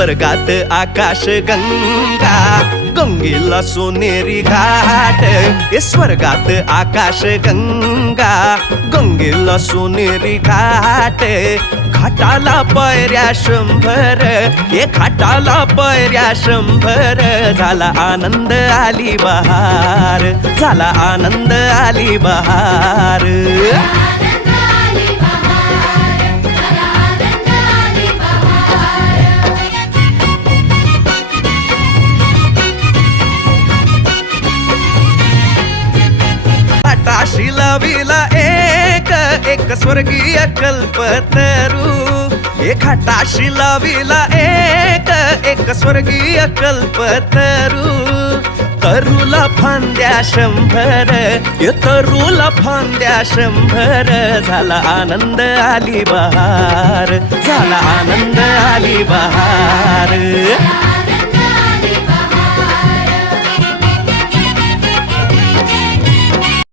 स्वर्गात आकाश गंगा गंगेला सोनेरी घाट स्वर्गात आकाश गंगा गंगेला सोनेरी घाट घाटाला पायऱ्या 100 घाटाला पायऱ्या 100 झाला आनंद आली बहार झाला आनंद आली बहार घाटाशी लाविला एक स्वर्गीय कल्पतरू घाटाशी लाविला एक स्वर्गीय कल्पतरू तरुला फांद्या 100 तरुला फांद्या 100 झाला आनंद आली बहार झाला आनंद आली बहार